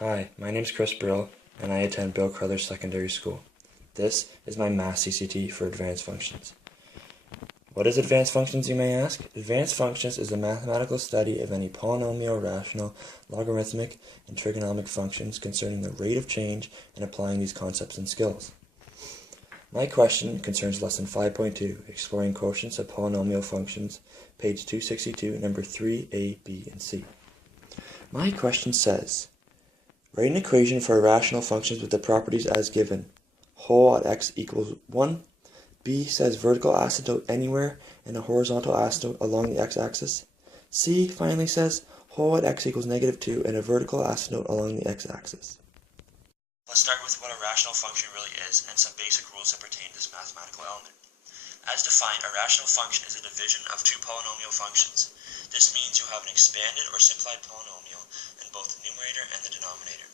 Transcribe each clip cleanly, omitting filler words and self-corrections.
Hi, my name is Chris Brill, and I attend Bill Carruthers Secondary School. This is my Math CCT for advanced functions. What is advanced functions, you may ask? Advanced functions is the mathematical study of any polynomial, rational, logarithmic, and trigonomic functions concerning the rate of change and applying these concepts and skills. My question concerns lesson 5.2, exploring quotients of polynomial functions, page 262, number 3, A, B, and C. My question says, write an equation for irrational functions with the properties as given. Whole at x equals 1. B says vertical asymptote anywhere and a horizontal asymptote along the x-axis. C finally says whole at x equals -2 and a vertical asymptote along the x-axis. Let's start with what a rational function really is and some basic rules that pertain to this mathematical element. As defined, a rational function is a division of two polynomial functions. This means you have an expanded or simplified polynomial in both the numerator and the denominator.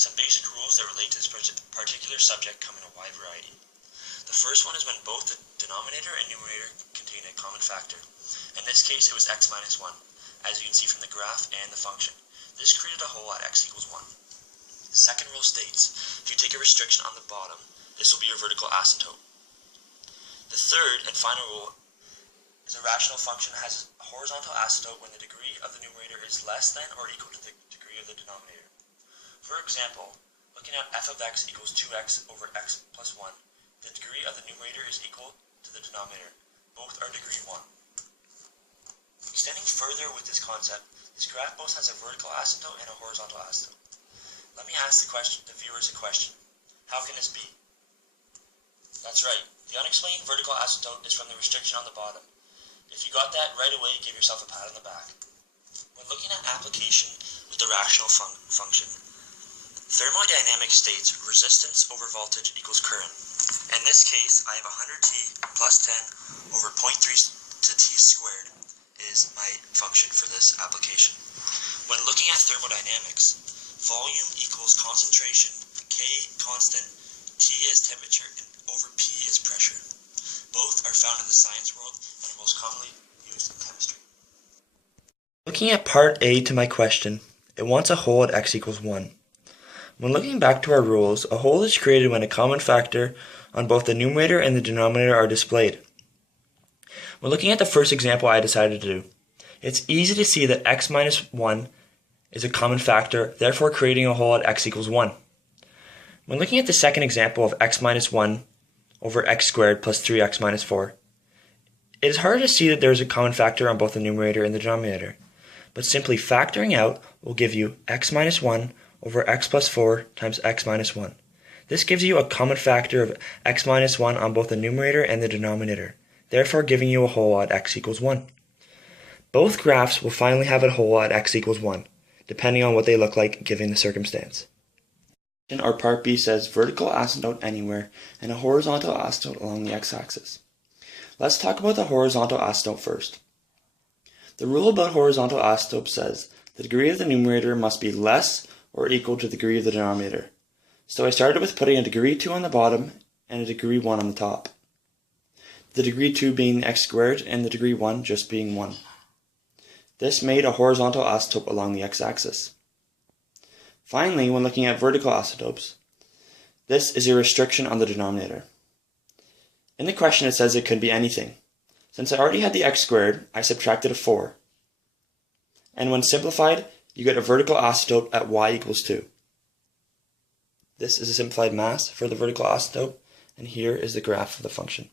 Some basic rules that relate to this particular subject come in a wide variety. The first one is when both the denominator and numerator contain a common factor. In this case, it was x minus 1, as you can see from the graph and the function. This created a whole at x equals 1. The second rule states, if you take a restriction on the bottom, this will be your vertical asymptote. The third and final rule is a rational function has a horizontal asymptote when the degree of the numerator is less than or equal to the degree of the denominator. For example, looking at f of x equals 2x over x plus 1, the degree of the numerator is equal to the denominator. Both are degree 1. Extending further with this concept, this graph both has a vertical asymptote and a horizontal asymptote. Let me ask the viewers a question. How can this be? That's right. The unexplained vertical asymptote is from the restriction on the bottom. If you got that right away, give yourself a pat on the back. When looking at application with the rational function, thermodynamics states resistance over voltage equals current. In this case, I have 100t plus 10 over 0.3 to t squared is my function for this application. When looking at thermodynamics, volume equals concentration, K constant, T is temperature, and over P is pressure. Both are found in the science world and are most commonly used in chemistry. Looking at part A to my question, it wants a whole at x equals 1. When looking back to our rules, a whole is created when a common factor on both the numerator and the denominator are displayed. When looking at the first example I decided to do, it's easy to see that x minus 1 is a common factor, therefore creating a whole at x equals 1. When looking at the second example of x minus 1 over x squared plus 3x minus 4, it is hard to see that there is a common factor on both the numerator and the denominator, but simply factoring out will give you x minus 1 over x plus 4 times x minus 1. This gives you a common factor of x minus 1 on both the numerator and the denominator, therefore giving you a whole at x equals 1. Both graphs will finally have a whole at x equals 1, depending on what they look like given the circumstance. Or part B says vertical asymptote anywhere and a horizontal asymptote along the x-axis. Let's talk about the horizontal asymptote first. The rule about horizontal asymptote says the degree of the numerator must be less or equal to the degree of the denominator. So I started with putting a degree 2 on the bottom and a degree 1 on the top. The degree 2 being x squared and the degree 1 just being 1. This made a horizontal asymptote along the x-axis. Finally, when looking at vertical asymptotes, this is a restriction on the denominator. In the question it says it could be anything. Since I already had the x squared, I subtracted a 4. And when simplified, you get a vertical asymptote at y equals 2. This is a simplified mass for the vertical asymptote, and here is the graph of the function.